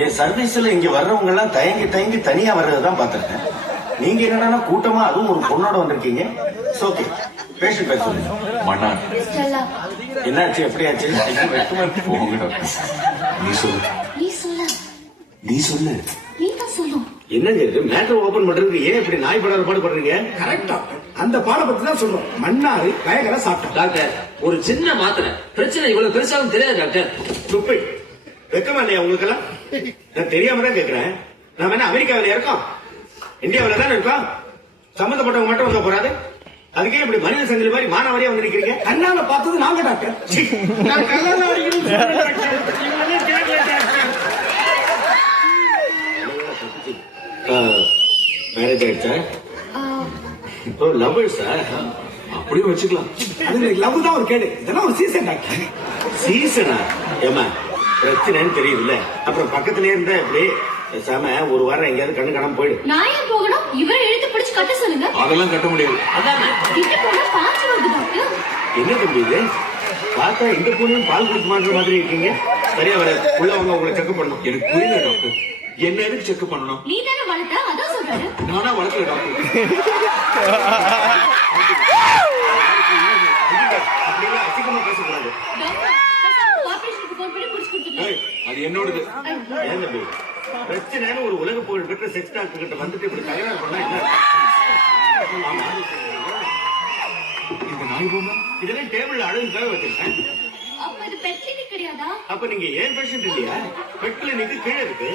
என் சர்வீஸ்ல இங்க வர்றவங்க எல்லாம் தயங்கி தயங்கி தனியா வர்றதுதான் பாத்துருக்கேன். நீங்க என்னன்னா கூட்டமா அதுவும் ஒரு பொண்ணோட வந்திருக்கீங்க. ஓகே, பேஷண்ட் பேர் சொல்லுங்க. மன்னா என்னாச்சு, எப்படியாச்சு? நீ சொல்லு. நீ சொல்லு. நீ தான் சொல்லு. என்னங்க இது மேட்டர் ஓபன் பண்றதுக்கு ஏன் இப்படி நாய் படாத பாடு பண்றீங்க? கரெக்ட் டாக்டர், அந்த பாட பத்தி தான் சொல்றோம். மன்னாரு பயங்கர சாப்பிட்டோம் டாக்டர். ஒரு சின்ன மாத்திரை பிரச்சனை இவ்வளவு பெருசாவும் தெரியாது டாக்டர். துப்பை வெக்கமா இல்லையா உங்களுக்கு எல்லாம்? நான் தெரியாம தான் கேக்குறேன். நாம என்ன அமெரிக்காவில இருக்கோம்? இந்தியாவில தானே இருக்கோம். சம்பந்தப்பட்டவங்க மட்டும் வந்த போறாது. அதுக்கே இப்படி மனித சங்கிலி மாதிரி மானாவாரியா வந்து நிக்கிறீங்க. கண்ணால பார்த்தது நாங்க டாக்டர். நான் கண்ணால மேரேஜ் ஆயிடுச்சா? லவ்வர்ஸா? அப்படியே வச்சுக்கலாம். அது லவ் தான் ஒரு கேடு. இதெல்லாம் ஒரு சீசன் டாக்டர். சீசனா? ஏமா பிரச்சனைன்னு தெரியுதுல்ல, அப்புறம் பக்கத்துல இருந்தா இப்படி பேசாம ஒரு வாரம் எங்கேயாவது கண்ணு காணாம போயிடு. நான் ஏன் போகணும்? இவரை இழுத்து பிடிச்சு கட்ட சொல்லுங்க. அதெல்லாம் கட்ட முடியாது. கிட்ட போனா பாஞ்சு வருது டாக்டர். என்ன தம்பி இது? பார்த்தா இந்த பொண்ணையும் பால் கொடுக்க மாட்டுற மாதிரி இருக்கீங்க. சரியா வர உள்ளவங்க உங்களை செக் பண்ணணும். எனக்கு புரியல டாக்டர். என்ன எதுக்கு செக் பண்ணணும்? நீ தானே வளர்த்த, அதான் சொல்றாரு. நானா வளர்க்கல டாக்டர். அப்படிலாம் அசிங்கமா பேசக்கூடாது. ஆபரேஷனுக்கு போன் பண்ணி புடிச்சு கொடுத்துட்டேன். அது என்னோடது. ஏன் தம்பி பிரச்சனைன்னு ஒரு உலக புகழ் பெற்ற செக்ஸ் டாக்டர் கிட்ட வந்துட்டு இப்படி தகராறு பண்ணா என்ன? இந்த நாய் பொம்மை இதெல்லாம் டேபிள்ல அழகுக்காக வச்சிருக்கேன். அப்ப இது பெட் கிளினிக் கிடையாதா? அப்ப நீங்க ஏன் பேஷண்ட் இல்லையா? பெட் கிளினிக் கீழே இருக்கு.